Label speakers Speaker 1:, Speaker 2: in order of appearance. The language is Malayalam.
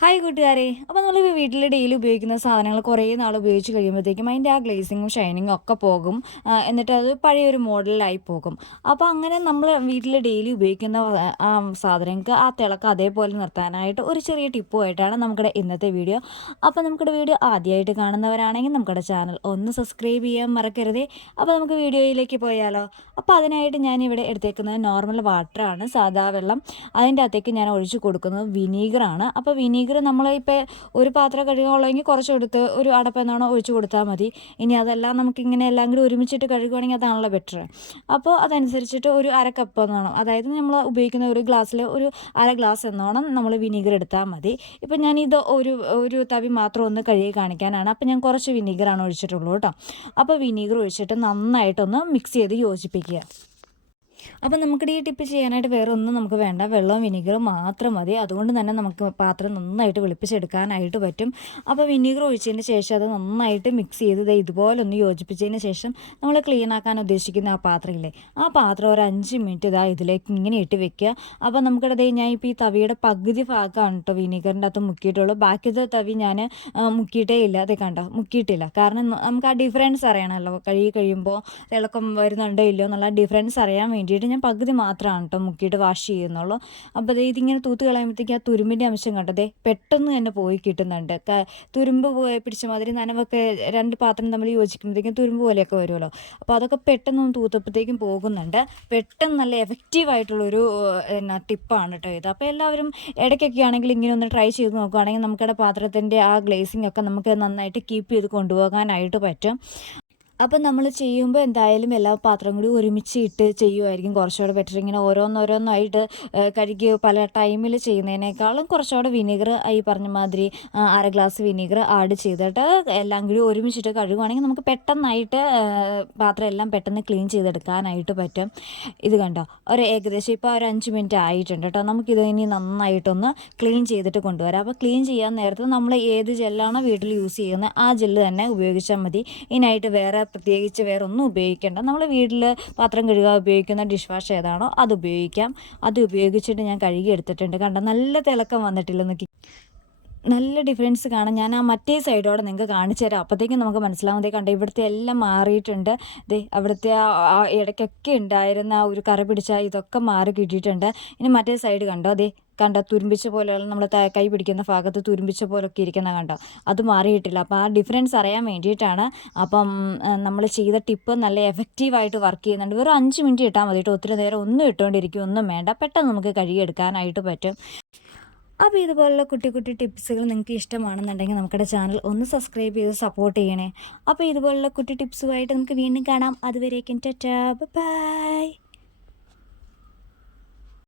Speaker 1: ഹായ് കൂട്ടുകാരെ. അപ്പോൾ നമ്മൾ വീട്ടിൽ ഡെയിലി ഉപയോഗിക്കുന്ന സാധനങ്ങൾ കുറേ നാൾ ഉപയോഗിച്ച് കഴിയുമ്പോഴത്തേക്കും അതിന്റെ ആ ഗ്ലേസിങ്ങും ഷൈനിങ്ങും ഒക്കെ പോകും. എന്നിട്ട് അത് പഴയൊരു മോഡലിലായി പോകും. അപ്പോൾ അങ്ങനെ നമ്മൾ വീട്ടിൽ ഡെയിലി ഉപയോഗിക്കുന്ന ആ സാധനങ്ങൾക്ക് ആ തിളക്കം അതേപോലെ നിർത്താനായിട്ട് ഒരു ചെറിയ ടിപ്പുമായിട്ടാണ് നമുക്കിടെ ഇന്നത്തെ വീഡിയോ അപ്പോൾ നമുക്കിടെ വീഡിയോ ആദ്യമായിട്ട് കാണുന്നവരാണെങ്കിൽ നമുക്കിടെ ചാനൽ ഒന്ന് സബ്സ്ക്രൈബ് ചെയ്യാൻ മറക്കരുതേ. അപ്പോൾ നമുക്ക് വീഡിയോയിലേക്ക് പോയാലോ. അപ്പോൾ അതിനായിട്ട് ഞാൻ ഇവിടെ എടുത്തേക്കുന്നത് നോർമൽ വാട്ടറാണ് സാധാ വെള്ളം. അതിന്റെ അകത്തേക്ക് ഞാൻ ഒഴിച്ചു കൊടുക്കുന്നത് വിനീഗറാണ് അപ്പോൾ വിനീഗർ നമ്മളിപ്പോൾ ഒരു പാത്രം കുറച്ച് എടുത്ത് ഒരു അടപ്പെന്നാണോ ഒഴിച്ച് കൊടുത്താൽ മതി. ഇനി അതെല്ലാം നമുക്കിങ്ങനെ എല്ലാം കൂടി ഒരുമിച്ചിട്ട് കഴുകുവാണെങ്കിൽ അതാണല്ലോ ബെറ്റർ അപ്പോൾ അതനുസരിച്ചിട്ട് ഒരു അര കപ്പ് എന്നോണം അതായത് നമ്മൾ ഉപയോഗിക്കുന്ന ഒരു ഗ്ലാസ്സിൽ ഒരു അര ഗ്ലാസ് എന്നോണം നമ്മൾ വിനീഗർ എടുത്താൽ മതി. ഇപ്പം ഞാനിത് ഒരു ഒരു തവി മാത്രം ഒന്ന് കഴുകി കാണിക്കാനാണ്. അപ്പം ഞാൻ കുറച്ച് വിനീഗറാണ് ഒഴിച്ചിട്ടുള്ളൂ കേട്ടോ. അപ്പോൾ വിനീഗർ ഒഴിച്ചിട്ട് നന്നായിട്ടൊന്ന് മിക്സ് ചെയ്ത് യോജിപ്പിക്കുക. അപ്പോൾ നമുക്കിടെ ഈ ടിപ്പ് ചെയ്യാനായിട്ട് വേറെ ഒന്നും നമുക്ക് വേണ്ട. വെള്ളവും വിനീഗറും മാത്രം മതി. അതുകൊണ്ട് തന്നെ നമുക്ക് പാത്രം നന്നായിട്ട് വെളുപ്പിച്ചെടുക്കാനായിട്ട് പറ്റും. അപ്പോൾ വിനീഗർ ഒഴിച്ചതിന് ശേഷം അത് നന്നായിട്ട് മിക്സ് ചെയ്ത് ഇതുപോലെ ഒന്ന് യോജിപ്പിച്ചതിന് ശേഷം നമ്മൾ ക്ലീൻ ആക്കാൻ ഉദ്ദേശിക്കുന്ന ആ പാത്രമില്ലേ? ആ പാത്രം ഒരു അഞ്ച് മിനിറ്റ് ഇതാ ഇതിലേക്ക് ഇങ്ങനെ ഇട്ട് വെക്കുക. അപ്പോൾ നമുക്കിടത് ഞാൻ ഇപ്പോൾ ഈ തവിയുടെ പകുതി ഭാഗമാണ് കേട്ടോ വിനീഗറിന്റെ അകത്ത് മുക്കിയിട്ടുള്ളൂ. ബാക്കിയത്തെ തവി ഞാൻ മുക്കിയിട്ടേ ഇല്ല. അത് കണ്ടോ? മുക്കിയിട്ടില്ല. കാരണം നമുക്ക് ആ ഡിഫറൻസ് അറിയണമല്ലോ. കഴുകി കഴിയുമ്പോൾ തിളക്കം വരുന്നുണ്ടോ ഇല്ലയോ എന്നുള്ള ഡിഫറൻസ് അറിയാൻ വേണ്ടിയിട്ട് ഞാൻ പകുതി മാത്രമാണ് കേട്ടോ മുക്കിയിട്ട് വാഷ് ചെയ്യുന്നുള്ളൂ. അപ്പോൾ ഇതിങ്ങനെ തൂത്ത് കളയുമ്പോഴത്തേക്ക് ആ തുരുമ്പിന്റെ അംശം കണ്ടതേ പെട്ടെന്ന് തന്നെ പോയി കിട്ടുന്നുണ്ട്. തുരുമ്പ് പോയി പിടിച്ച മാതിരി നനവൊക്കെ രണ്ട് പാത്രം തമ്മിൽ യോജിക്കുമ്പോഴത്തേക്കും തുരുമ്പ് പോലെയൊക്കെ വരുമല്ലോ അപ്പോൾ അതൊക്കെ പെട്ടെന്ന് തൂത്തപ്പോഴത്തേക്കും പോകുന്നുണ്ട്. പെട്ടെന്ന് നല്ല എഫക്റ്റീവായിട്ടുള്ളൊരു എന്നാ ടിപ്പാണ് കേട്ടോ ഇത്. അപ്പോൾ എല്ലാവരും ഇടയ്ക്കൊക്കെ ആണെങ്കിൽ ഇങ്ങനെ ഒന്ന് ട്രൈ ചെയ്ത് നോക്കുകയാണെങ്കിൽ നമുക്കിടെ പാത്രത്തിന്റെ ആ ഗ്ലേസിംഗ് ഒക്കെ നമുക്ക് നന്നായിട്ട് കീപ്പ് ചെയ്ത് കൊണ്ടുപോകാനായിട്ട് പറ്റും. അപ്പം നമ്മൾ ചെയ്യുമ്പോൾ എന്തായാലും എല്ലാ പാത്രം കൂടി ഒരുമിച്ച് ഇട്ട് ചെയ്യുമായിരിക്കും കുറച്ചുകൂടെ ബെറ്റർ ഇങ്ങനെ ഓരോന്നോരോന്നായിട്ട് കഴുകി പല ടൈമിൽ ചെയ്യുന്നതിനേക്കാളും കുറച്ചുകൂടെ വിനീഗർ ഈ പറഞ്ഞ മാതിരി അര ഗ്ലാസ് വിനീഗർ ആഡ് ചെയ്തിട്ട് എല്ലാം കൂടി ഒരുമിച്ചിട്ട് കഴുകുവാണെങ്കിൽ നമുക്ക് പെട്ടെന്നായിട്ട് പാത്രം എല്ലാം പെട്ടെന്ന് ക്ലീൻ ചെയ്തെടുക്കാനായിട്ട് പറ്റും. ഇത് കണ്ടോ? ഒരു ഏകദേശം ഇപ്പോൾ ഒരു അഞ്ച് മിനിറ്റ് ആയിട്ടുണ്ട് കേട്ടോ നമുക്കിത് ഇനി നന്നായിട്ടൊന്ന് ക്ലീൻ ചെയ്തിട്ട് കൊണ്ടുവരാം. അപ്പോൾ ക്ലീൻ ചെയ്യാൻ നേരത്ത് നമ്മൾ ഏത് ജെല്ലാണോ വീട്ടിൽ യൂസ് ചെയ്യുന്നത് ആ ജെല്ല് തന്നെ ഉപയോഗിച്ചാൽ മതി. ഇതിനായിട്ട് വേറെ പ്രത്യേകിച്ച് വേറെ ഒന്നും ഉപയോഗിക്കേണ്ട. നമ്മൾ വീട്ടിൽ പാത്രം കഴുകാൻ ഉപയോഗിക്കുന്ന ഡിഷ് വാഷ് ഏതാണോ അത് ഉപയോഗിക്കാം. അത് ഉപയോഗിച്ചിട്ട് ഞാൻ കഴുകി എടുത്തിട്ടുണ്ട്. കണ്ട? നല്ല തിളക്കം വന്നിട്ടില്ല നോക്കി നല്ല ഡിഫറൻസ് കാണാം. ഞാൻ ആ മറ്റേ സൈഡോടെ നിങ്ങൾക്ക് കാണിച്ചു തരാം. അപ്പോഴത്തേക്കും നമുക്ക് മനസ്സിലാവുന്നതേ കണ്ട? ഇവിടുത്തെ എല്ലാം മാറിയിട്ടുണ്ട്. ദേ അവിടുത്തെ ആ ഇടയ്ക്കൊക്കെ ഉണ്ടായിരുന്ന ആ ഒരു കറ പിടിച്ച ഇതൊക്കെ മാറി കിട്ടിയിട്ടുണ്ട്. ഇനി മറ്റേ സൈഡ് കണ്ടോ? ദേ കണ്ടോ തുരുമ്പിച്ച പോലെയുള്ള നമ്മൾ കൈ പിടിക്കുന്ന ഭാഗത്ത് തുരുമ്പിച്ച പോലൊക്കെ ഇരിക്കുന്ന കണ്ടോ. അത് മാറിയിട്ടില്ല. അപ്പോൾ ആ ഡിഫറൻസ് അറിയാൻ വേണ്ടിയിട്ടാണ് അപ്പം നമ്മൾ ചെയ്ത ടിപ്പ് നല്ല എഫക്റ്റീവായിട്ട് വർക്ക് ചെയ്യുന്നുണ്ട്. വെറും അഞ്ച് മിനിറ്റ് ഇട്ടാൽ മതി കേട്ടോ ഒത്തിരി നേരം ഒന്നും ഇട്ടുകൊണ്ടിരിക്കും ഒന്നും വേണ്ട. പെട്ടെന്ന് നമുക്ക് കഴുകിയെടുക്കാനായിട്ട് പറ്റും. അപ്പോൾ ഇതുപോലുള്ള കുട്ടി കുട്ടി ടിപ്സുകൾ നിങ്ങൾക്ക് ഇഷ്ടമാണെന്നുണ്ടെങ്കിൽ നമ്മുടെ ചാനൽ ഒന്ന് സബ്സ്ക്രൈബ് ചെയ്ത് സപ്പോർട്ട് ചെയ്യണേ. അപ്പോൾ ഇതുപോലുള്ള കുട്ടി ടിപ്സുമായിട്ട് നമുക്ക് വീണ്ടും കാണാം. അതുവരേക്കും ടാറ്റാ ബൈ.